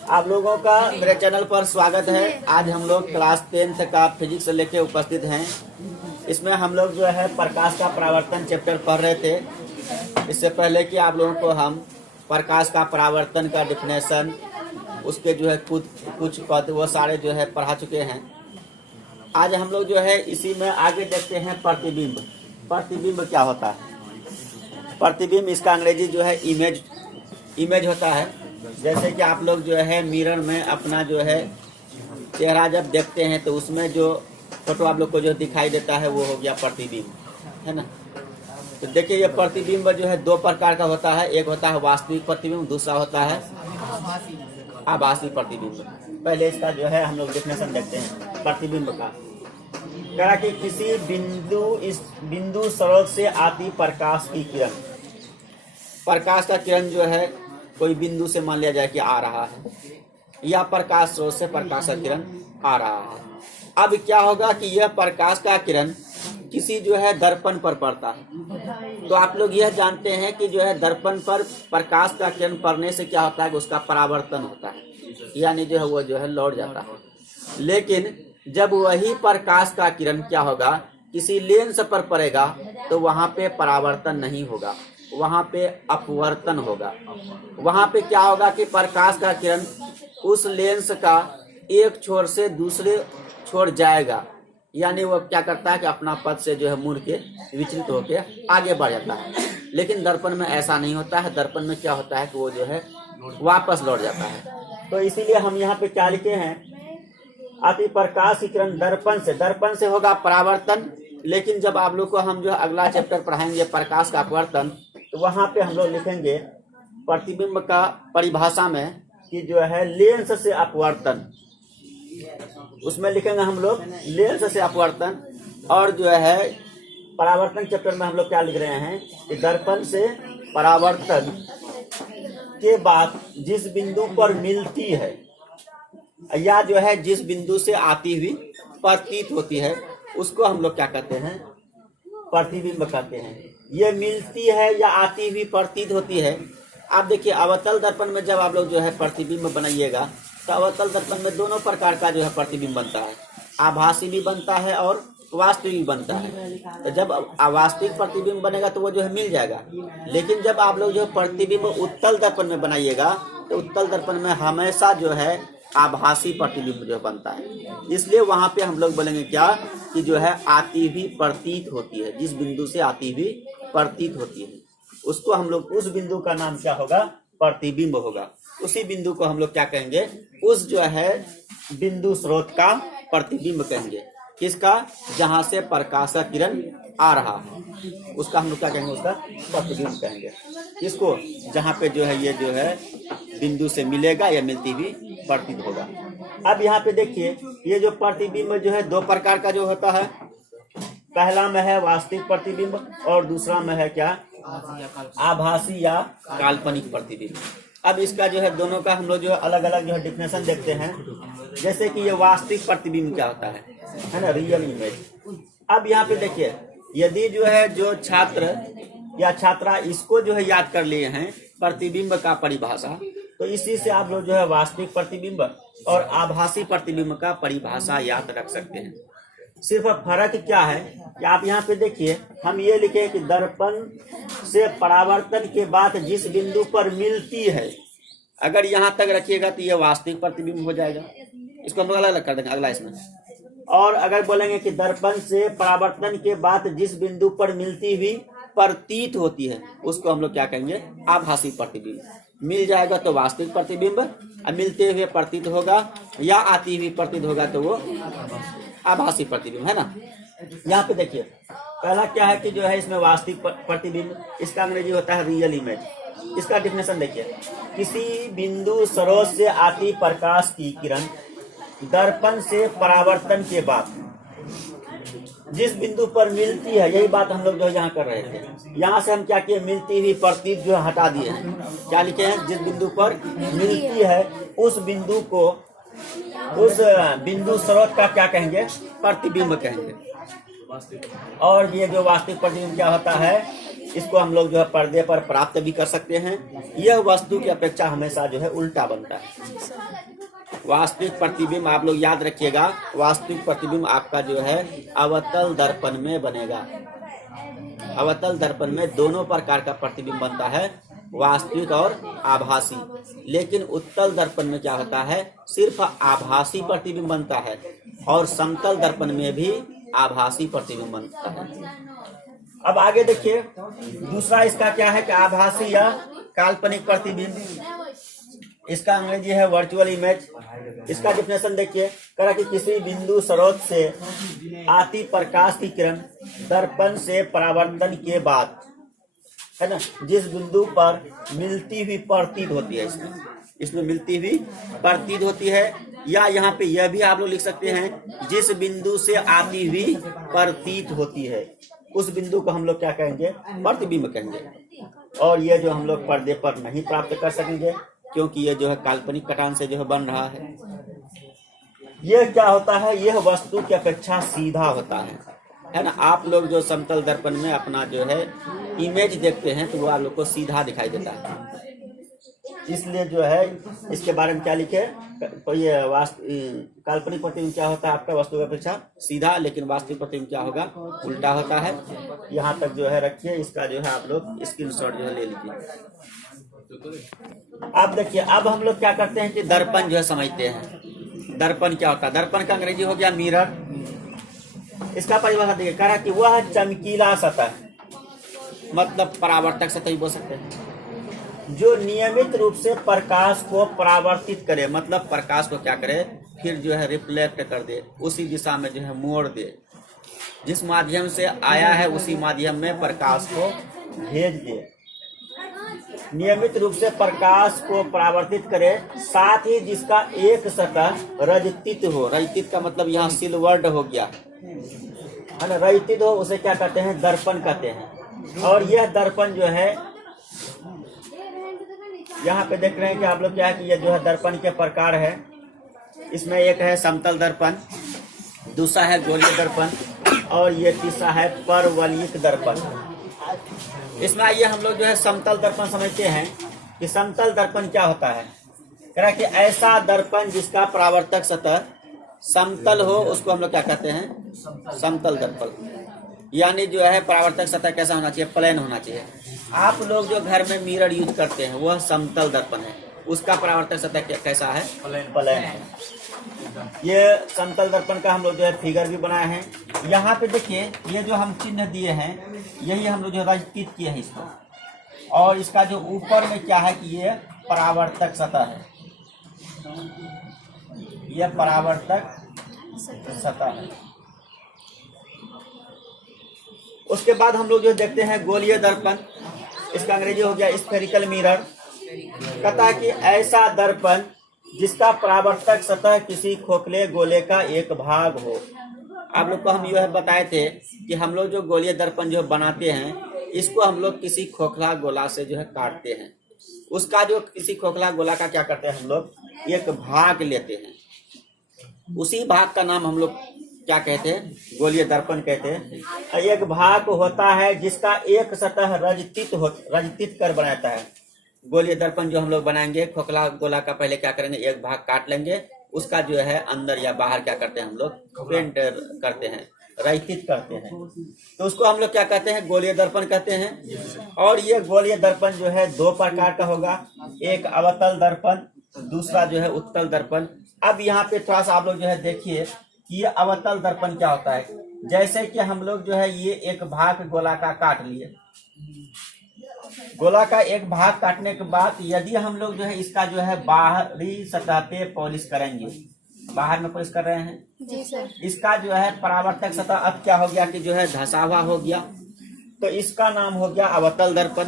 आप लोगों का मेरे चैनल पर स्वागत है। आज हम लोग क्लास 10th का फिजिक्स लेके उपस्थित हैं। इसमें हम लोग जो है प्रकाश का परावर्तन चैप्टर पढ़ रहे थे। इससे पहले कि आप लोगों को हम प्रकाश का परावर्तन का डिफिनेशन, उसके जो है कुछ पद वो सारे जो है पढ़ा चुके हैं। आज हम लोग जो है इसी में आगे देखते हैं प्रतिबिंब। प्रतिबिंब क्या होता है? प्रतिबिंब इसका अंग्रेजी जो है इमेज होता है। जैसे कि आप लोग जो है मिरर में अपना जो है चेहरा जब देखते हैं तो उसमें जो फोटो आप लोग को जो दिखाई देता है वो हो गया प्रतिबिंब, है ना। तो देखिए ये प्रतिबिंब जो है दो प्रकार का होता है। एक होता है वास्तविक प्रतिबिंब, दूसरा होता है आभासी प्रतिबिंब। पहले इसका जो है हम लोग डेफिनेशन देखते हैं प्रतिबिंब का। कह रहा कि किसी बिंदु स्रोत से आती प्रकाश की किरण, प्रकाश का किरण जो है कोई बिंदु से मान लिया जाए कि आ रहा है, या प्रकाश स्रोत से प्रकाश का किरण आ रहा है। अब क्या होगा कि यह प्रकाश का किरण किसी जो है दर्पण पर पड़ता है। तो आप लोग यह जानते हैं कि जो है दर्पण पर प्रकाश का किरण पड़ने से क्या होता है कि उसका परावर्तन होता है, यानी जो है वो जो है लौट जाता है। लेकिन जब वही प्रकाश का किरण क्या होगा किसी लेंस पर पड़ेगा तो वहां पे परावर्तन नहीं होगा, वहां पे अपवर्तन होगा। वहां पे क्या होगा कि प्रकाश का किरण उस लेंस का एक छोर से दूसरे छोर जाएगा, यानी वो क्या करता है कि अपना पथ से जो है मुड़ के विचलित होकर आगे बढ़ जाता है। लेकिन दर्पण में ऐसा नहीं होता है। दर्पण में क्या होता है कि वो जो है वापस लौट जाता है। तो इसीलिए हम यहाँ पे क्या लिखे हैं, अति प्रकाश की किरण दर्पण से होगा परावर्तन। लेकिन जब आप लोग को हम जो अगला चैप्टर पढ़ाएंगे प्रकाश का अपवर्तन, तो वहां पे हम लोग लिखेंगे प्रतिबिंब का परिभाषा में कि जो है लेंस से अपवर्तन, उसमें लिखेंगे हम लोग लेंस से अपवर्तन। और जो है परावर्तन चैप्टर में हम लोग क्या लिख रहे हैं कि दर्पण से परावर्तन के बाद जिस बिंदु पर मिलती है या जो है जिस बिंदु से आती हुई प्रतीत होती है उसको हम लोग क्या कहते हैं, प्रतिबिंब कहते हैं। ये मिलती है या आती हुई प्रतीत होती है। आप देखिए अवतल दर्पण में जब आप लोग जो है प्रतिबिंब बनाइएगा तो अवतल दर्पण में दोनों प्रकार का जो है प्रतिबिंब बनता है, आभासी भी बनता है और वास्तविक भी बनता है। तो जब अवास्तविक प्रतिबिंब बनेगा तो वो जो है मिल जाएगा। लेकिन जब आप लोग जो प्रतिबिंब उत्तल दर्पण में बनाइएगा तो उत्तल दर्पण में हमेशा जो है आभासी प्रतिबिंब जो बनता है। इसलिए वहां पे हम लोग बोलेंगे क्या कि जो है आती हुई प्रतीत होती है, जिस बिंदु से आती हुई प्रतीत होती है उसको हम लोग, उस बिंदु का नाम क्या होगा, प्रतिबिंब होगा। उसी बिंदु को हम लोग क्या कहेंगे, उस जो है बिंदु स्रोत का प्रतिबिंब कहेंगे। किसका? जहां से प्रकाश का किरण आ रहा है उसका हम लोग क्या कहेंगे, उसका प्रतिबिंब कहेंगे। इसको जहां पे जो है ये जो है बिंदु से मिलेगा या मिलती हुई प्रतीत होगा। अब यहाँ पे देखिए ये जो प्रतिबिंब जो है दो प्रकार का जो होता है। पहला में है वास्तविक प्रतिबिंब और दूसरा में है क्या, आभासी या काल्पनिक प्रतिबिंब। अब इसका जो है दोनों का हम लोग जो है अलग अलग जो है डिफिनेशन देखते हैं। जैसे कि ये वास्तविक प्रतिबिंब क्या होता है ना, रियल इमेज। अब यहाँ पे देखिए यदि जो है जो छात्र या छात्रा इसको जो है याद कर लिए हैं प्रतिबिंब का परिभाषा, तो इसी से आप लोग जो है वास्तविक प्रतिबिंब और आभासी प्रतिबिंब का परिभाषा याद रख सकते हैं। सिर्फ फर्क क्या है कि आप यहाँ पे देखिए हम ये लिखे कि दर्पण से परावर्तन के बाद जिस बिंदु पर मिलती है, अगर यहाँ तक रखिएगा तो ये वास्तविक प्रतिबिंब हो जाएगा। इसको हम लोग अलग अलग कर देंगे अगला इसमें। और अगर बोलेंगे कि दर्पण से परावर्तन के बाद जिस बिंदु पर मिलती हुई प्रतीत होती है उसको हम लोग क्या कहेंगे, आभासी प्रतिबिंब। मिल जाएगा तो वास्तविक प्रतिबिंब, मिलते हुए प्रतीत होगा या आती हुई प्रतीत होगा तो वो आभासी प्रतिबिंब, है ना। यहाँ पे देखिए पहला क्या है कि जो है इसमें वास्तविक प्रतिबिंब, इसका अंग्रेजी होता है रियल इमेज। इसका डिफिनेशन देखिए, किसी बिंदु स्रोत से आती प्रकाश की किरण दर्पण से परावर्तन के बाद जिस बिंदु पर मिलती है, यही बात हम लोग जो यहाँ कर रहे थे। यहाँ से हम क्या किए, मिलती हुई प्रतीत जो हटा दिए हैं। क्या लिखे हैं, जिस बिंदु पर मिलती है उस बिंदु को, उस बिंदु स्रोत का क्या कहेंगे, प्रतिबिंब कहेंगे। और ये जो वास्तविक प्रतिबिंब क्या होता है इसको हम लोग जो है पर्दे पर प्राप्त भी कर सकते हैं। यह वस्तु की अपेक्षा हमेशा जो है उल्टा बनता है। वास्तविक प्रतिबिंब आप लोग याद रखिएगा, वास्तविक प्रतिबिंब आपका जो है अवतल दर्पण में बनेगा। अवतल दर्पण में दोनों प्रकार का प्रतिबिंब बनता है, वास्तविक और आभासी। लेकिन उत्तल दर्पण में क्या होता है, सिर्फ आभासी प्रतिबिंब बनता है, और समतल दर्पण में भी आभासी प्रतिबिंब बनता है। अब आगे देखिए, दूसरा इसका क्या है कि आभासी या काल्पनिक प्रतिबिंब। इसका अंग्रेजी है वर्चुअल इमेज। इसका डिफिनेशन देखिए, करा कि किसी बिंदु स्रोत से आती प्रकाश की किरण दर्पण से परावर्तन के बाद, है ना, जिस बिंदु पर मिलती हुई प्रतीत होती है, इसमें मिलती हुई प्रतीत होती है, या यहाँ पे यह भी आप लोग लिख सकते हैं, जिस बिंदु से आती हुई प्रतीत होती है, उस बिंदु को हम लोग क्या कहेंगे, प्रतिबिंब कहेंगे। और ये जो हम लोग पर्दे पर नहीं प्राप्त कर सकेंगे, क्योंकि ये जो है काल्पनिक कटान से जो है बन रहा है। यह क्या होता है, यह वस्तु की अपेक्षा सीधा होता है ना। आप लोग जो समतल दर्पण में अपना जो है इमेज देखते हैं, तो वो आप लोग को सीधा दिखाई देता है। इसलिए जो है इसके बारे में क्या लिखे, तो ये काल्पनिक प्रतिबिंब क्या होता है आपका वस्तु की अपेक्षा सीधा, लेकिन वास्तविक प्रतिबिंब क्या होगा, उल्टा होता है। यहाँ तक जो है रखिए, इसका जो है आप लोग स्क्रीनशॉट जो है ले लीजिए। अब देखिए, अब हम लोग क्या करते हैं कि दर्पण जो है समझते हैं। दर्पण क्या होता है, दर्पण का अंग्रेजी हो गया मिरर। इसका परिभाषा देखिए, कह रहा कि वह चमकीला सतह, मतलब परावर्तक सतह बोल सकते हैं, जो नियमित रूप से प्रकाश को परावर्तित करे, मतलब प्रकाश को क्या करे, फिर जो है रिफ्लेक्ट कर दे, उसी दिशा में जो है मोड़ दे, जिस माध्यम से आया है उसी माध्यम में प्रकाश को भेज दे। नियमित रूप से प्रकाश को परावर्तित करे, साथ ही जिसका एक सतह रजतित हो। रजतित का मतलब यहाँ सिल्वर्ड हो गया, है ना, रजतित हो, उसे क्या कहते हैं, दर्पण कहते हैं। और यह दर्पण जो है, यहाँ पे देख रहे हैं कि आप लोग क्या है कि ये जो है दर्पण के प्रकार है। इसमें एक है समतल दर्पण, दूसरा है गोलीय दर्पण, और ये तीसरा है परवलयिक दर्पण। इसमें आइए हम लोग जो है समतल दर्पण समझते हैं कि समतल दर्पण क्या होता है। कह रहा कि ऐसा दर्पण जिसका परावर्तक सतह समतल हो, उसको हम लोग क्या कहते हैं, समतल दर्पण। यानी जो है परावर्तक सतह कैसा होना चाहिए, प्लेन होना चाहिए। आप लोग जो घर में मिरर यूज करते हैं वह समतल दर्पण है, उसका परावर्तक सतह कैसा है, प्लेन है। ये समतल दर्पण का हम लोग जो है फिगर भी बनाए हैं। यहाँ पे देखिए, ये जो हम चिन्ह दिए हैं, यही हम लोग जो रचित किए हैं इसको। और इसका जो ऊपर में क्या है कि ये परावर्तक सतह है, ये परावर्तक सतह है। उसके बाद हम लोग जो देखते हैं गोलीय दर्पण, इसका अंग्रेजी हो गया स्फेरिकल मिरर। कहता है कि ऐसा दर्पण जिसका परावर्तक सतह किसी खोखले गोले का एक भाग हो। आप लोग को हम यह बताए थे कि हम लोग जो गोलीय दर्पण जो बनाते हैं, इसको हम लोग किसी खोखला गोला से जो है काटते हैं। उसका जो किसी खोखला गोला का क्या करते हैं, हम लोग एक भाग लेते हैं, उसी भाग का नाम हम लोग क्या कहते हैं, गोलीय दर्पण कहते हैं। एक भाग होता है जिसका एक सतह रजतित कर बनाता है। गोलीय दर्पण जो हम लोग बनाएंगे, खोखला गोला का पहले क्या करेंगे, एक भाग काट लेंगे, उसका जो है अंदर या बाहर क्या करते हैं, हम लोग पेंट करते हैं, रचित करते हैं, तो उसको हम लोग क्या कहते हैं, गोलीय दर्पण कहते हैं। और ये गोलीय दर्पण जो है दो प्रकार का होगा, एक अवतल दर्पण, दूसरा जो है उत्तल दर्पण। अब यहाँ पे थोड़ा सा आप लोग जो है देखिए कि ये अवतल दर्पण क्या होता है। जैसे कि हम लोग जो है ये एक भाग गोला का काट लिए, गोला का एक भाग काटने के बाद यदि हम लोग जो है इसका जो है बाहरी सतह पे पॉलिश करेंगे, बाहर में पॉलिश कर रहे हैं जी सर, इसका जो है परावर्तक सतह अब क्या हो गया कि जो है धसा हुआ हो गया, तो इसका नाम हो गया अवतल दर्पण।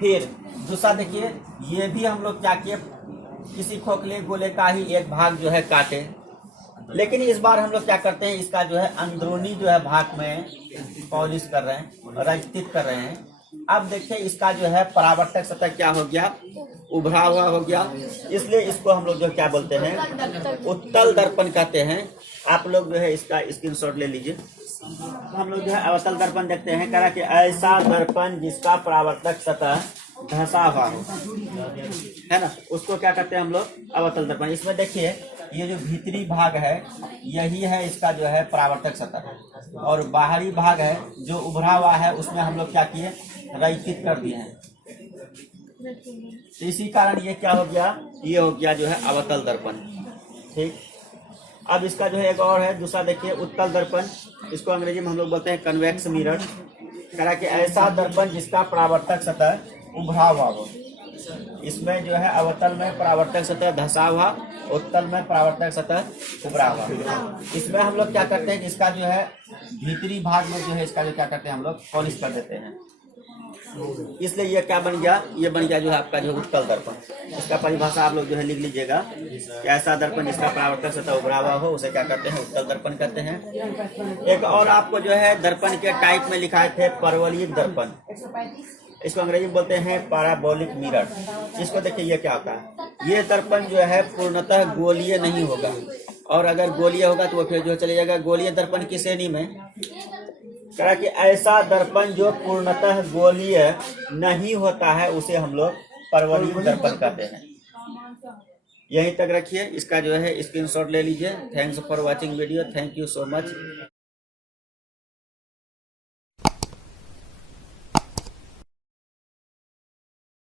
फिर दूसरा देखिए, ये भी हम लोग क्या किए, किसी खोखले गोले का ही एक भाग जो है काटे, लेकिन इस बार हम लोग क्या करते हैं, इसका जो है अंदरूनी जो है भाग में पॉलिश कर रहे हैं, रचित कर रहे हैं। अब देखिए इसका जो है परावर्तक सतह क्या हो गया, उभरा हुआ हो गया, इसलिए इसको हम लोग जो क्या बोलते हैं, उत्तल दर्पण कहते हैं। आप लोग जो है इसका स्क्रीनशॉट ले लीजिए। तो हम लोग जो है अवतल दर्पण देखते हैं, कह रहा कि ऐसा दर्पण जिसका परावर्तक सतह धंसा हुआ हो, है ना, उसको क्या कहते हैं हम लोग, अवतल दर्पण। इसमें देखिए ये जो भीतरी भाग है यही है इसका जो है परावर्तक सतह, और बाहरी भाग है जो उभरा हुआ है उसमें हम लोग क्या किए, रैखित कर दिए हैं। तो इसी कारण ये क्या हो गया, ये हो गया जो है अवतल दर्पण। ठीक, अब इसका जो है एक और है दूसरा, देखिए उत्तल दर्पण, इसको अंग्रेजी में हम लोग बोलते हैं कन्वेक्स मिरर। कह रहा कि ऐसा दर्पण जिसका परावर्तक सतह उभरा हुआ हो। इसमें जो है अवतल में परावर्तक सतह धंसा हुआ, उत्तल में परावर्तक सतह उभरा हुआ। इसमें हम लोग क्या करते हैं कि इसका जो है भीतरी भाग में जो है इसका जो क्या करते हैं हम लोग पॉलिश कर देते हैं, इसलिए ये क्या बन गया, ये बन गया जो है आपका जो उत्तल दर्पण। इसका परिभाषा आप लोग जो है लिख लीजिएगा कि ऐसा दर्पण जिसका परावर्तक सतह उभरा हुआ हो उसे क्या करते हैं, उत्तल दर्पण कहते हैं। एक और आपको जो है दर्पण के टाइप में लिखाए थे परवलयिक दर्पण, इसको अंग्रेजी में बोलते हैं पैराबोलिक मिरर। इसको देखिए ये क्या होता है, ये दर्पण जो है पूर्णतः गोलीय नहीं होगा, और अगर गोलीय होगा तो वो फिर जो चले जाएगा गोलीय दर्पण की श्रेणी में। कह रहा कि ऐसा दर्पण जो पूर्णतः गोलीय नहीं होता है उसे हम लोग परवलयिक दर्पण कहते हैं। यहीं तक रखिए, इसका जो है स्क्रीनशॉट ले लीजिए। Thanks for watching video, thank you so much.